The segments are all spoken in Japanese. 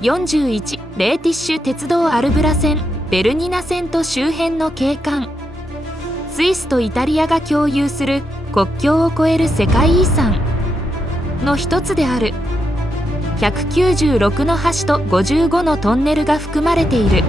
41レーティッシュ鉄道アルブラ線ベルニナ線と周辺の景観。スイスとイタリアが共有する国境を越える世界遺産の一つである。196の橋と55のトンネルが含まれている。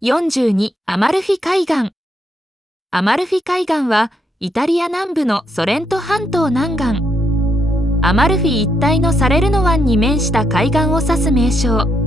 42アマルフィ海岸。アマルフィ海岸はイタリア南部のソレント半島南岸。アマルフィ一帯のサレルノ湾に面した海岸を指す名称。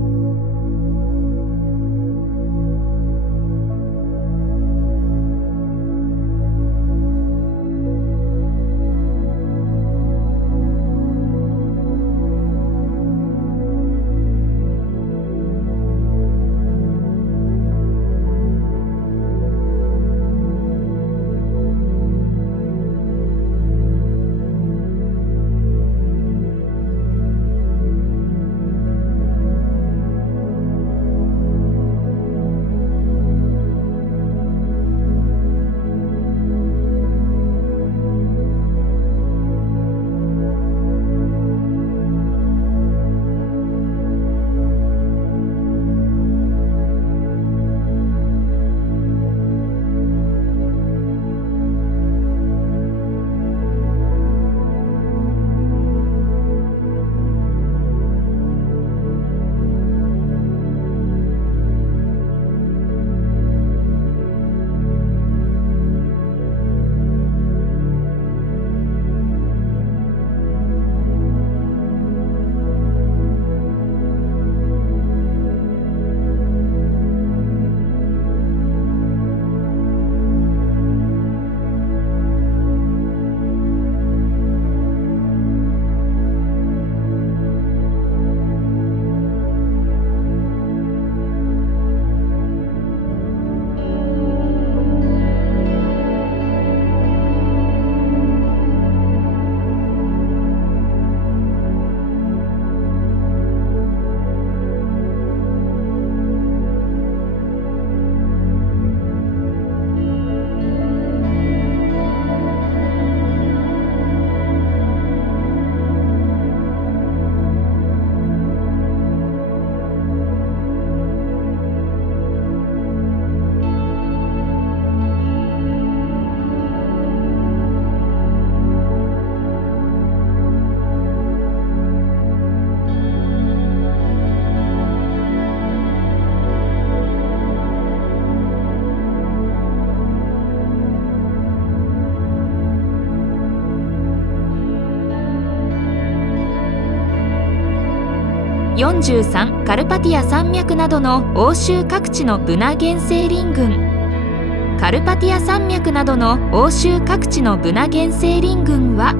43カルパティア山脈などの欧州各地のブナ原生林群。カルパティア山脈などの欧州各地のブナ原生林群は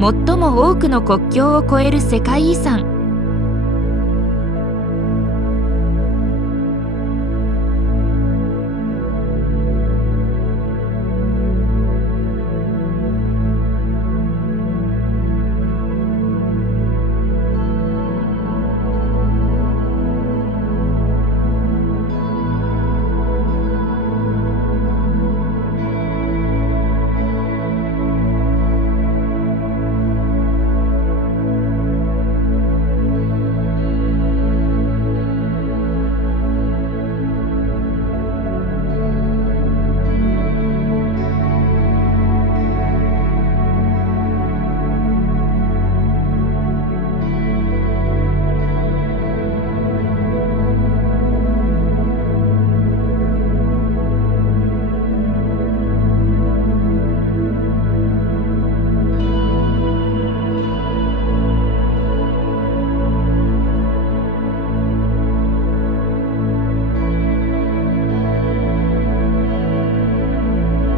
最も多くの国境を越える世界遺産。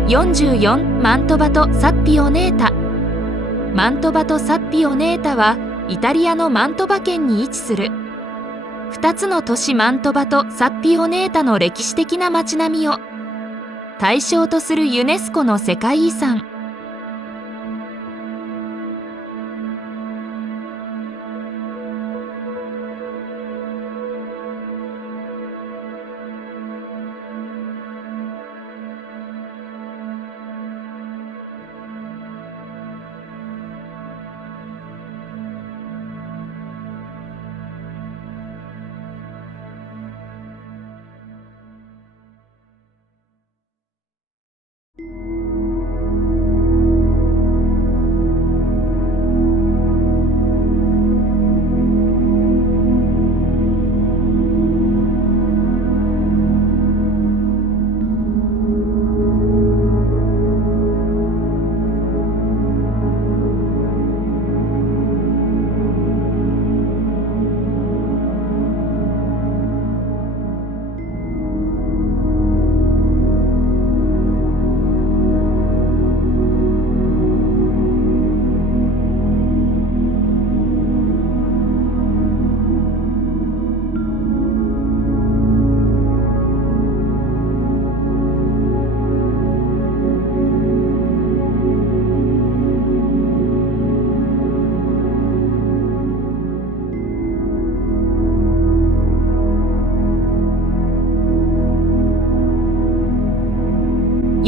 44マントバとサッピオネータ。マントバとサッピオネータはイタリアのマントバ県に位置する。2つの都市マントバとサッピオネータの歴史的な街並みを対象とするユネスコの世界遺産。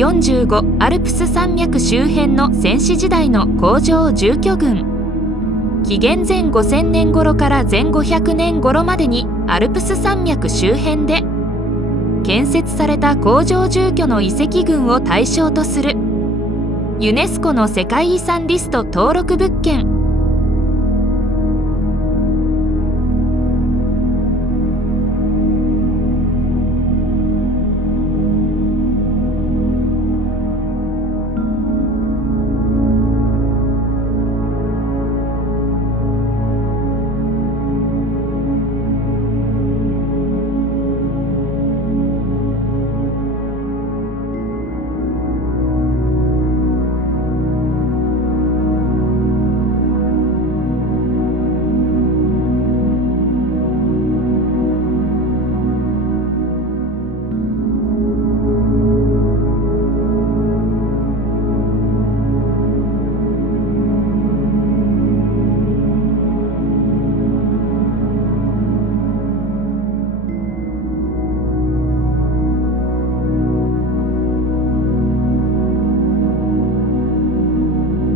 45アルプス山脈周辺の先史時代の工場住居群。紀元前5000年頃から前500年頃までにアルプス山脈周辺で建設された工場住居の遺跡群を対象とするユネスコの世界遺産リスト登録物件。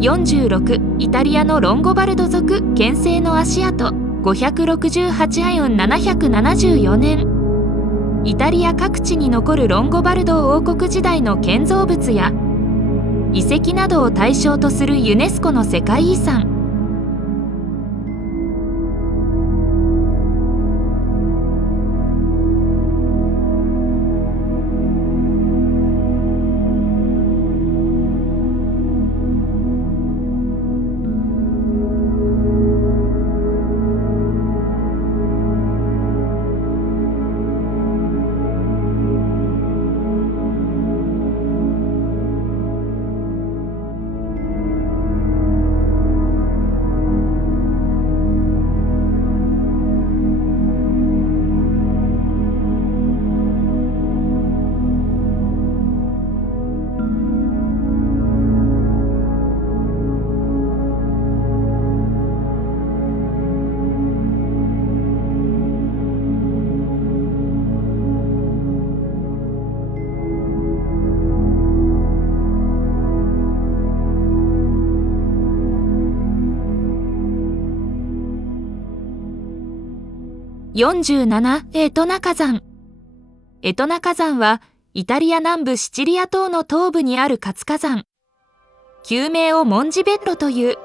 46イタリアのロンゴバルド族建制の足跡。568アヨン774年。イタリア各地に残るロンゴバルド王国時代の建造物や遺跡などを対象とするユネスコの世界遺産。47エトナ火山。エトナ火山はイタリア南部シチリア島の東部にある活火山。旧名をモンジベッロという。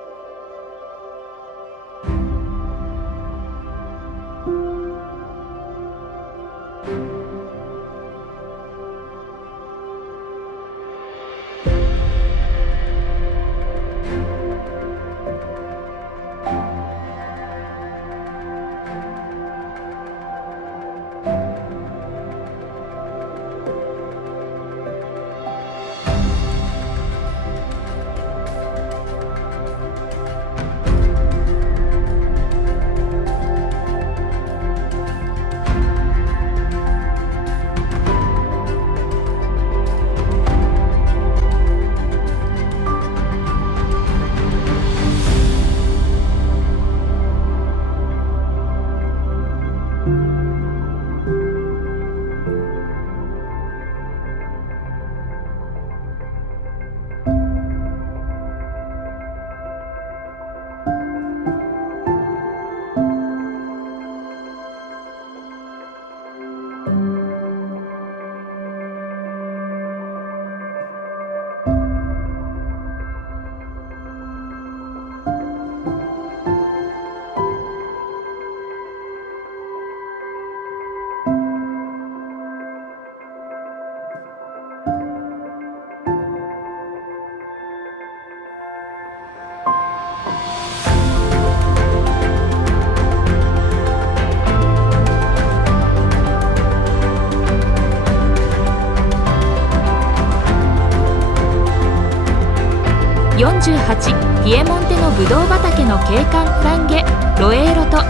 48、ピエモンテのブドウ畑の景観フランゲ・ロエーロと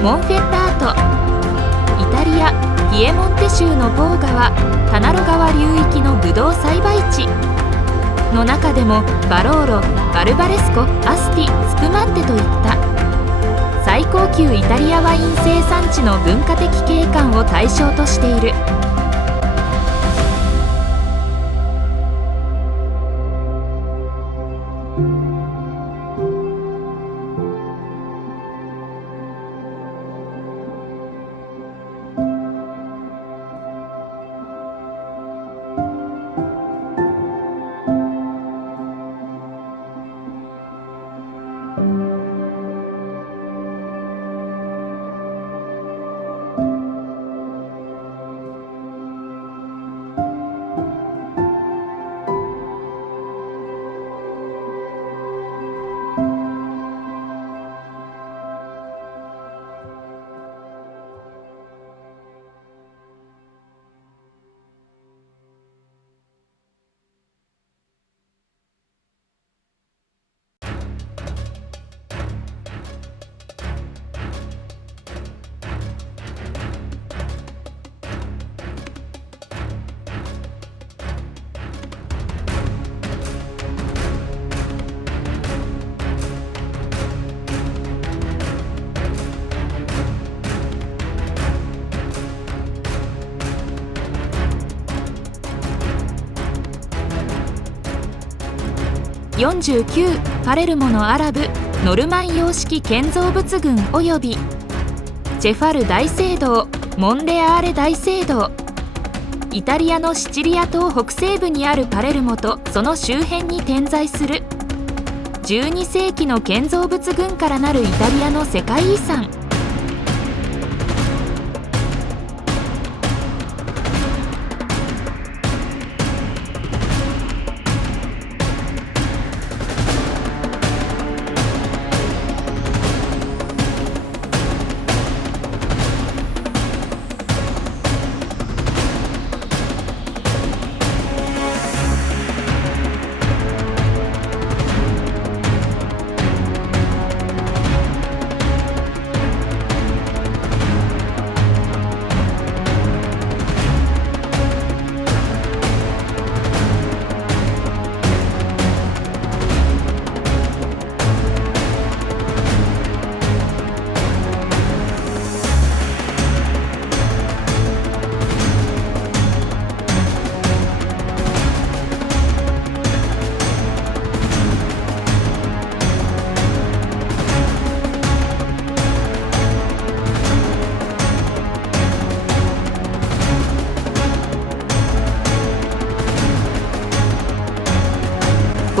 モンフェッタート。イタリア・ピエモンテ州のボーガはタナロ川流域のブドウ栽培地の中でもバローロ、バルバレスコ、アスティ、スプマンテといった最高級イタリアワイン生産地の文化的景観を対象としている。49、パレルモのアラブ・ノルマン様式建造物群及びチェファル大聖堂、モンレアーレ大聖堂。イタリアのシチリア島北西部にあるパレルモとその周辺に点在する12世紀の建造物群からなるイタリアの世界遺産。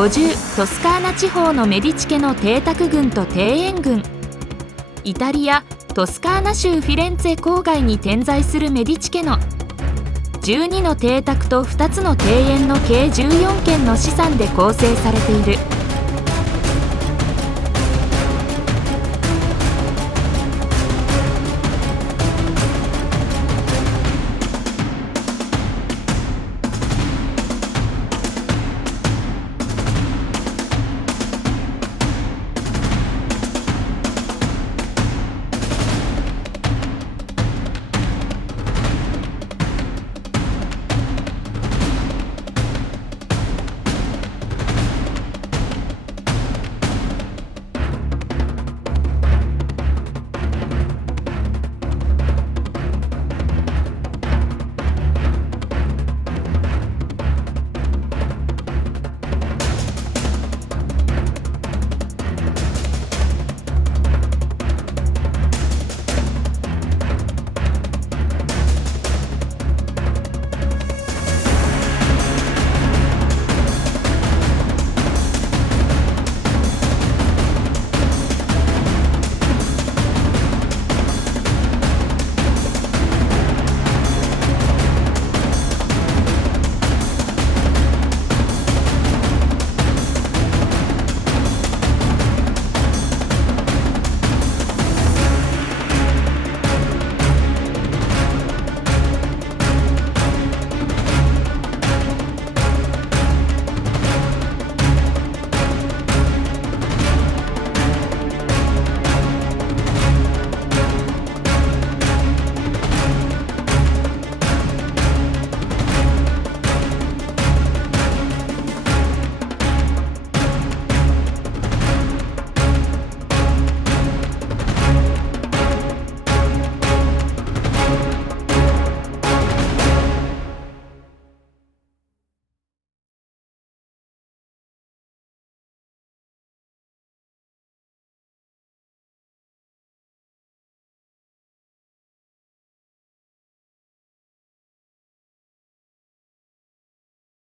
50、トスカーナ地方のメディチ家の邸宅群と庭園群。イタリア・トスカーナ州フィレンツェ郊外に点在するメディチ家の12の邸宅と2つの庭園の計14軒の資産で構成されている。